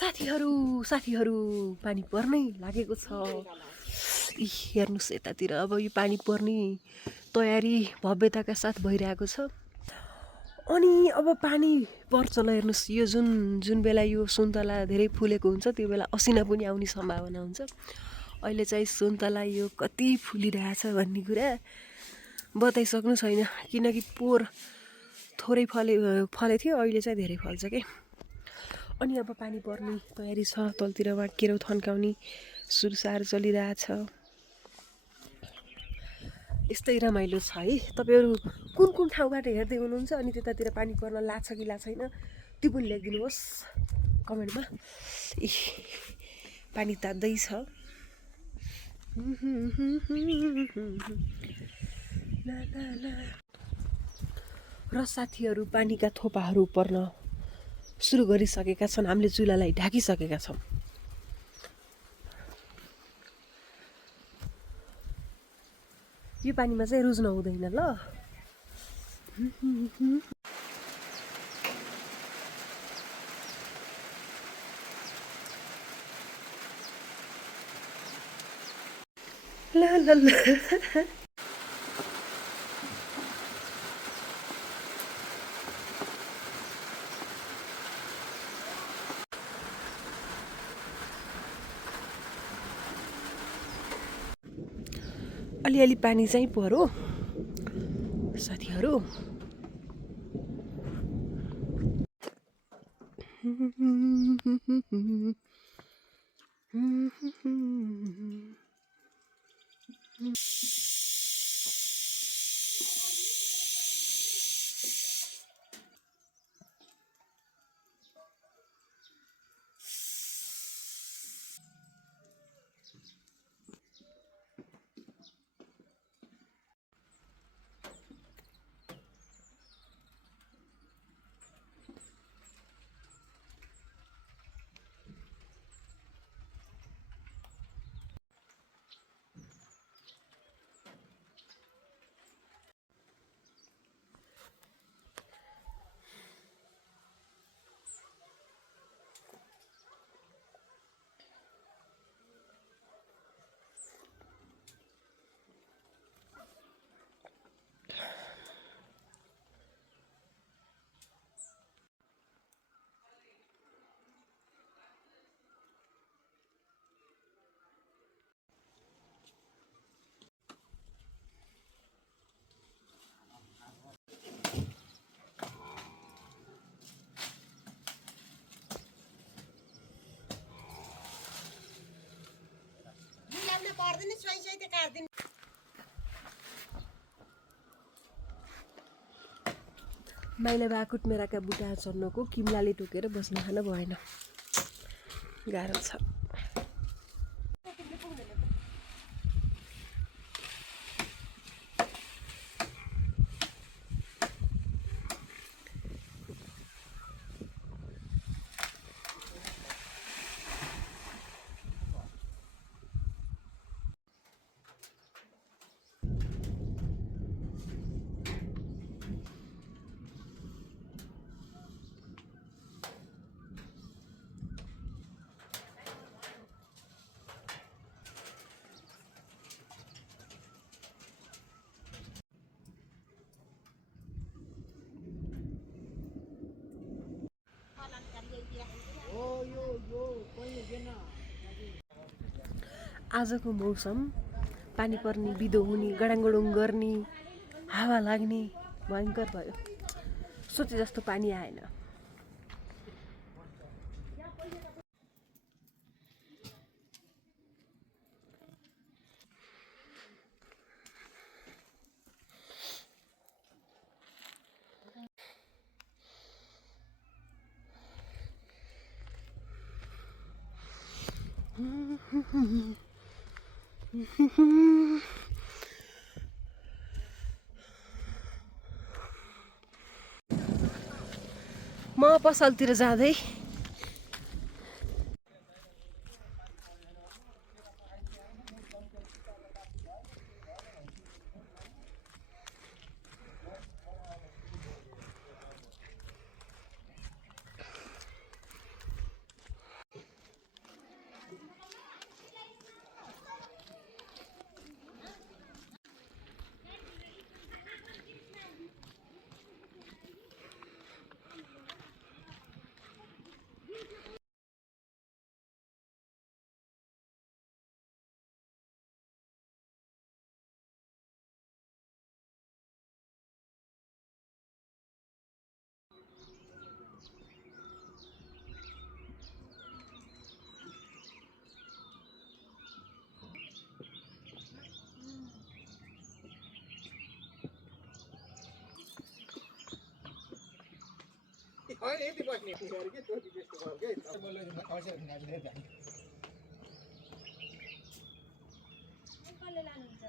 साथीहरू पानी पर्नै लागेको छ। हेर्नुहोस् यतातिर अब यो पानी पर्ने तयारी भव्यताका साथ भइरहेको छ। अनि अब पानी पर्छ ल हेर्नुहोस्, यो जुन बेला यो सुन्तला धेरै फुलेको हुन्छ त्यो बेला असिना पनि आउने सम्भावना हुन्छ। अहिले चाहिँ सुन्तला यो कति फुलिरहेछ भन्ने कुरा बताइसक्नु छैन, किनकि पोहोर थोरै फले थियो, अहिले चाहिँ धेरै फल्छ के। अनि अब पानी पर्ने तयारी छ, तलतिर केराउ थन्काउने सुरसार चलिरहेछ। यस्तै रमाइलो छ है। तपाईँहरू कुन ठाउँबाट हेर्दै हुनुहुन्छ अनि त्यतातिर पानी पर्न लाग्छ कि लाग्छ छैन त्यो पनि लेखिदिनुहोस् कमेन्टमा। पानी तात्दैछ। र साथीहरू पानीका थोपाहरू पर्न सुरु गरिसकेका छन्। हामीले चुलालाई ढाकिसकेका छौँ। यो पानीमा चाहिँ रुज्न हुँदैन ल। ल ल ल अलिअलि पानी चाहिँ पर्यो साथीहरू। माइला बाकुट मेराका बुटा चढ्नको किम्लाले टोकेर बस्न खान भएन, गाह्रो छ। आजको मौसम पानी पर्ने, बिदो हुने, गडाङगडुङ गर्ने, हावा लाग्ने भयङ्कर भयो। सोचे जस्तो पानी आएन। म पसलतिर जाँदै होइन यति बस्ने अरे के त्यो त्यस्तो भयो के मैले अवसर नाच्दै जाने कसले लानुहुन्छ